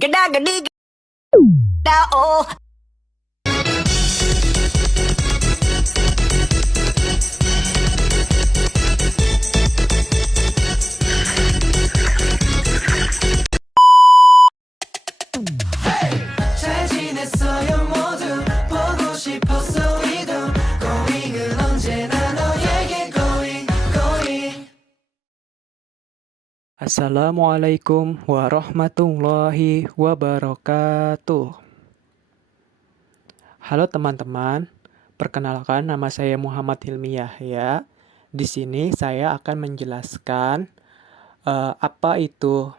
Geda gedi geda oh. 잘 지냈어요 모두 보고 싶었어 이도 Going은 언제나 너에게 going. Assalamualaikum warahmatullahi wabarakatuh. Halo teman-teman, perkenalkan nama saya Muhammad Hilmi Yahya. Di sini saya akan menjelaskan apa itu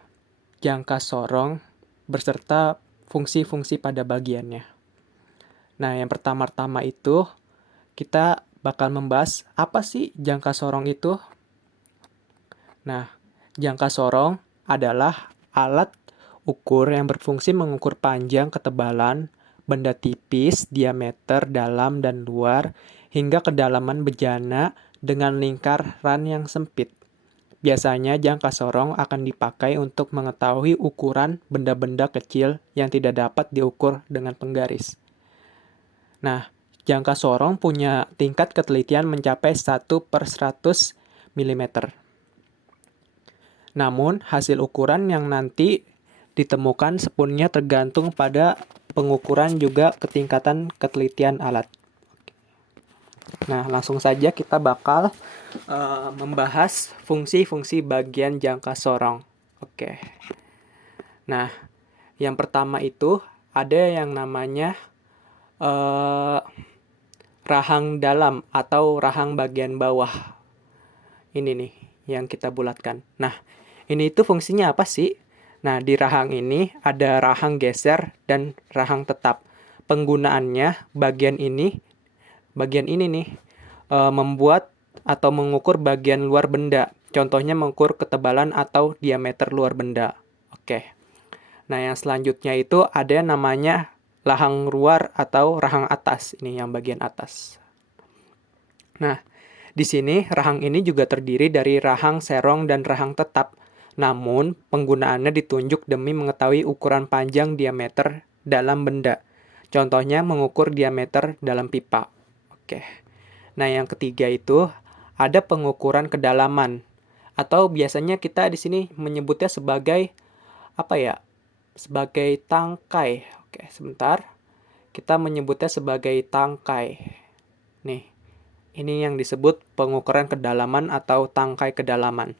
jangka sorong beserta fungsi-fungsi pada bagiannya. Nah, yang pertama-tama itu kita bakal membahas apa sih jangka sorong itu. Nah, jangka sorong adalah alat ukur yang berfungsi mengukur panjang, ketebalan, benda tipis, diameter dalam dan luar, hingga kedalaman bejana dengan lingkaran yang sempit. Biasanya jangka sorong akan dipakai untuk mengetahui ukuran benda-benda kecil yang tidak dapat diukur dengan penggaris. Nah, jangka sorong punya tingkat ketelitian mencapai 1/100 mm. Namun, hasil ukuran yang nanti ditemukan sepenuhnya tergantung pada pengukuran juga ketingkatan ketelitian alat. Nah, langsung saja kita bakal membahas fungsi-fungsi bagian jangka sorong. Oke. Nah, yang pertama itu ada yang namanya rahang dalam atau rahang bagian bawah. Ini nih yang kita bulatkan. Nah, ini itu fungsinya apa sih? Nah, di rahang ini ada rahang geser dan rahang tetap. Penggunaannya bagian ini nih membuat atau mengukur bagian luar benda. Contohnya mengukur ketebalan atau diameter luar benda. Oke. Nah, yang selanjutnya itu ada yang namanya rahang luar atau rahang atas. Ini yang bagian atas. Nah, di sini rahang ini juga terdiri dari rahang serong dan rahang tetap. Namun, penggunaannya ditunjuk demi mengetahui ukuran panjang diameter dalam benda. Contohnya mengukur diameter dalam pipa. Oke. Nah, yang ketiga itu ada pengukuran kedalaman atau biasanya kita di sini menyebutnya sebagai apa ya? Sebagai tangkai. Oke, sebentar. Kita menyebutnya sebagai tangkai. Nih, ini yang disebut pengukuran kedalaman atau tangkai kedalaman.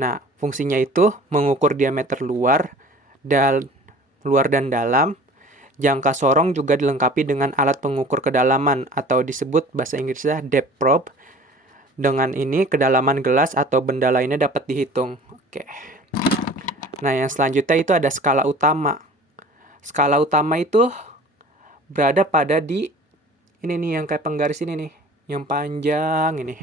Nah, fungsinya itu mengukur diameter luar dan dalam. Jangka sorong juga dilengkapi dengan alat pengukur kedalaman atau disebut bahasa Inggrisnya depth probe. Dengan ini, kedalaman gelas atau benda lainnya dapat dihitung. Oke. Nah, yang selanjutnya itu ada skala utama. Skala utama itu berada pada di ini nih yang kayak penggaris ini nih, yang panjang ini.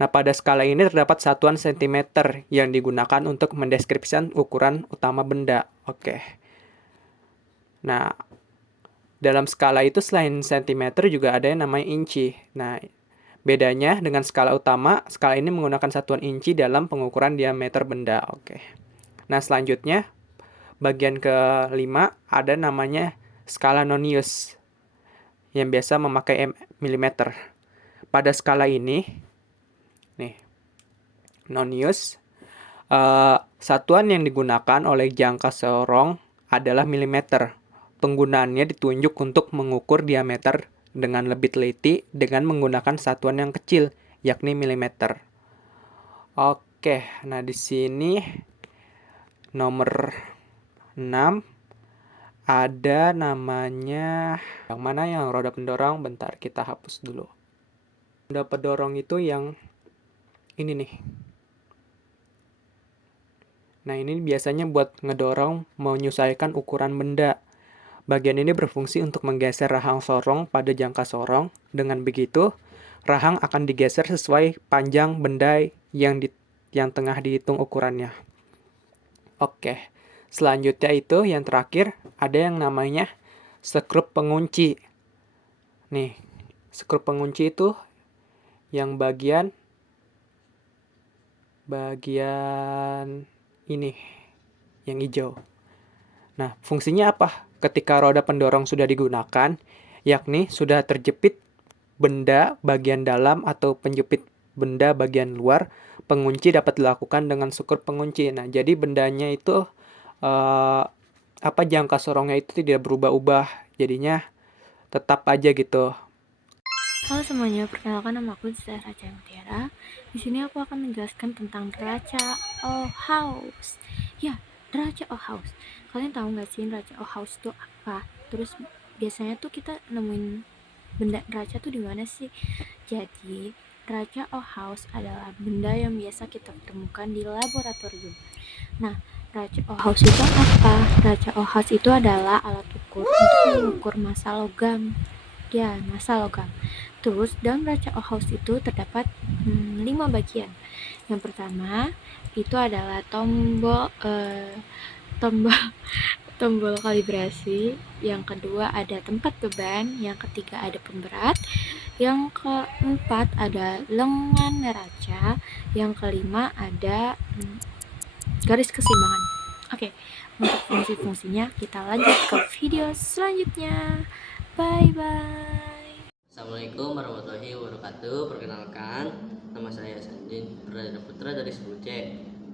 Nah, pada skala ini terdapat satuan cm yang digunakan untuk mendeskripsikan ukuran utama benda. Oke. Nah, dalam skala itu selain cm juga ada yang namanya inci. Nah, bedanya dengan skala utama, skala ini menggunakan satuan inci dalam pengukuran diameter benda. Oke. Nah, selanjutnya bagian kelima ada namanya skala nonius yang biasa memakai mm. Pada skala ini, nih, nonius, satuan yang digunakan oleh jangka sorong adalah milimeter. Penggunaannya ditunjuk untuk mengukur diameter dengan lebih teliti dengan menggunakan satuan yang kecil, yakni milimeter. Oke, nah di sini nomor 6 ada namanya yang mana yang roda pendorong. Bentar, kita hapus dulu. Roda pendorong itu yang ini nih. Nah, ini biasanya buat ngedorong menyesuaikan ukuran benda. Bagian ini berfungsi untuk menggeser rahang sorong pada jangka sorong. Dengan begitu, rahang akan digeser sesuai panjang benda yang tengah dihitung ukurannya. Oke, selanjutnya itu yang terakhir ada yang namanya skrup pengunci. Nih, skrup pengunci itu yang bagian ini, yang hijau. Nah, fungsinya apa? Ketika roda pendorong sudah digunakan, yakni sudah terjepit benda bagian dalam atau penjepit benda bagian luar, pengunci dapat dilakukan dengan sukur pengunci. Nah, jadi bendanya itu jangka sorongnya itu tidak berubah-ubah, jadinya tetap aja gitu. Halo semuanya, perkenalkan nama aku Zahra Raja Mutiara. Di sini aku akan menjelaskan tentang neraca Ohaus. Ya, neraca Ohaus. Kalian tahu nggak sih neraca Ohaus itu apa? Terus biasanya tuh kita nemuin benda neraca tuh di mana sih? Jadi, neraca Ohaus adalah benda yang biasa kita temukan di laboratorium. Nah, neraca Ohaus itu apa? Neraca Ohaus itu adalah alat ukur untuk mengukur massa logam. Ya, massa logam. Terus dalam neraca Ohaus itu terdapat 5 bagian. Yang pertama itu adalah tombol kalibrasi. Yang kedua ada tempat beban. Yang ketiga ada pemberat. Yang keempat ada lengan neraca. Yang kelima ada garis keseimbangan. Oke, untuk fungsi-fungsinya kita lanjut ke video selanjutnya. Bye-bye. Assalamualaikum warahmatullahi wabarakatuh. Perkenalkan, nama saya Sanjin Pradana Putra dari 10C.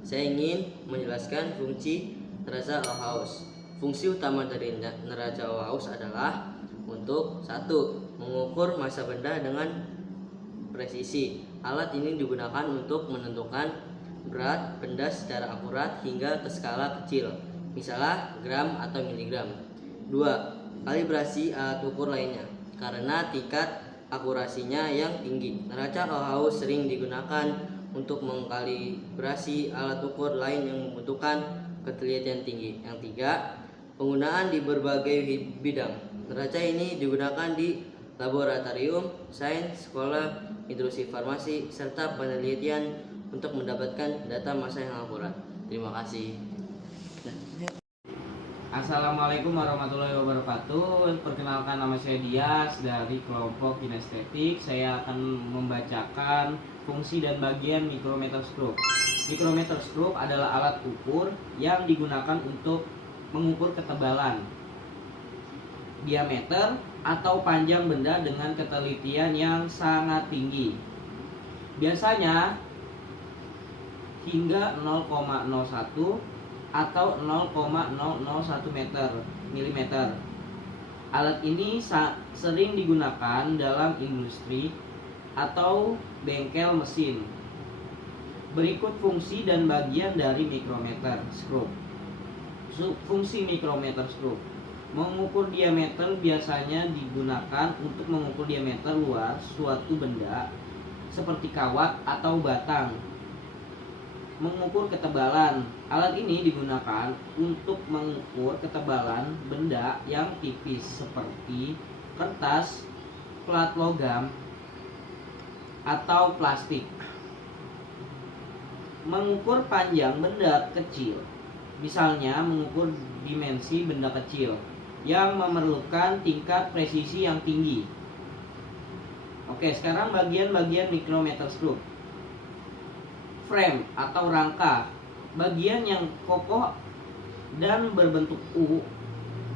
Saya ingin menjelaskan fungsi neraca Ohaus. Fungsi utama dari neraca Ohaus adalah untuk 1. Mengukur massa benda dengan presisi. Alat ini digunakan untuk menentukan berat benda secara akurat hingga ke skala kecil, misalnya gram atau miligram. 2. Kalibrasi alat ukur lainnya. Karena tingkat akurasinya yang tinggi, neraca Ohaus sering digunakan untuk mengkalibrasi alat ukur lain yang membutuhkan ketelitian tinggi. Yang 3, penggunaan di berbagai bidang. Neraca ini digunakan di laboratorium, sains, sekolah, industri farmasi, serta penelitian untuk mendapatkan data massa yang akurat. Terima kasih. Assalamualaikum warahmatullahi wabarakatuh. Perkenalkan, nama saya Dias dari kelompok kinestetik. Saya akan membacakan fungsi dan bagian micrometer scope. Micrometer scope adalah alat ukur yang digunakan untuk mengukur ketebalan, diameter atau panjang benda dengan ketelitian yang sangat tinggi. Biasanya hingga 0,01 atau 0,001 mm. Alat ini sering digunakan dalam industri atau bengkel mesin. Berikut fungsi dan bagian dari micrometer scope. Fungsi micrometer scope: mengukur diameter, biasanya digunakan untuk mengukur diameter luar suatu benda seperti kawat atau batang. Mengukur ketebalan. Alat ini digunakan untuk mengukur ketebalan benda yang tipis seperti kertas, plat logam, atau plastik. Mengukur panjang benda kecil. Misalnya mengukur dimensi benda kecil yang memerlukan tingkat presisi yang tinggi. Oke, sekarang bagian-bagian micrometer scope. Frame atau rangka, bagian yang kokoh dan berbentuk U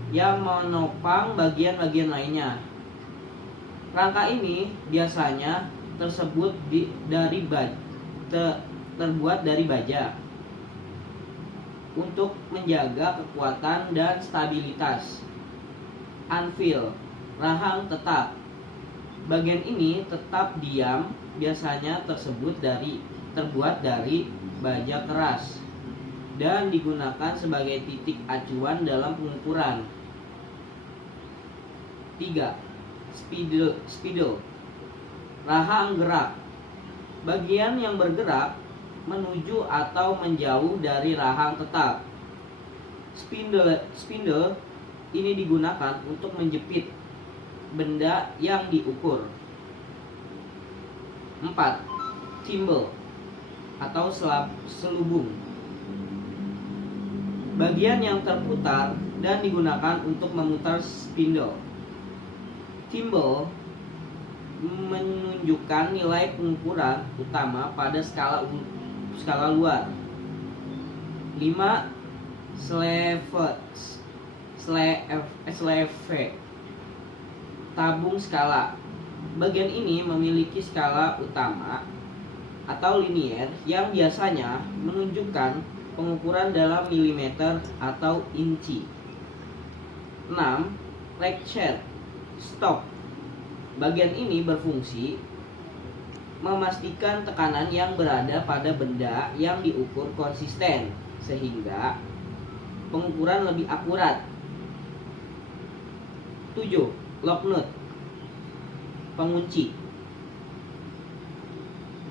yang menopang bagian-bagian lainnya. Rangka ini biasanya terbuat dari baja untuk menjaga kekuatan dan stabilitas. Anvil, rahang tetap. Bagian ini tetap diam, biasanya terbuat dari baja keras dan digunakan sebagai titik acuan dalam pengukuran. 3. Spidol, rahang gerak, bagian yang bergerak menuju atau menjauh dari rahang tetap. Spindle ini digunakan untuk menjepit benda yang diukur. 4. Thimble atau selubung, bagian yang terputar dan digunakan untuk memutar spindle. Thimble menunjukkan nilai pengukuran utama pada skala luar. 5. Slevets SLV, tabung skala. Bagian ini memiliki skala utama atau linier yang biasanya menunjukkan pengukuran dalam milimeter atau inci. 6. Ratchet stop. Bagian ini berfungsi memastikan tekanan yang berada pada benda yang diukur konsisten sehingga pengukuran lebih akurat. 7. Lock nut, pengunci.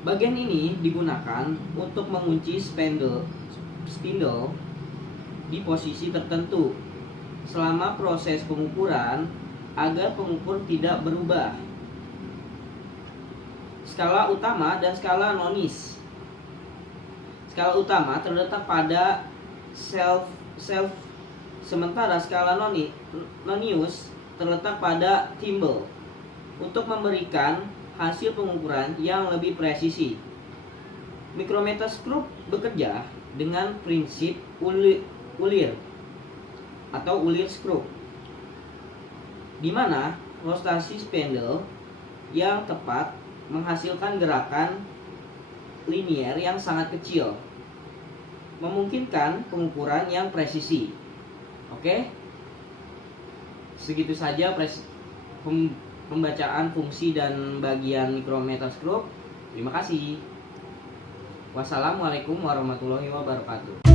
Bagian ini digunakan untuk mengunci spindle di posisi tertentu selama proses pengukuran agar pengukur tidak berubah. Skala utama dan skala nonis. Skala utama terletak pada self, sementara skala nonius terletak pada thimble untuk memberikan hasil pengukuran yang lebih presisi. Micrometer bekerja dengan prinsip ulir atau ulir skrup, di mana rotasi spindle yang tepat menghasilkan gerakan linier yang sangat kecil, memungkinkan pengukuran yang presisi. Oke, segitu saja pembacaan fungsi dan bagian micrometer skrup. Terima kasih. Wassalamualaikum warahmatullahi wabarakatuh.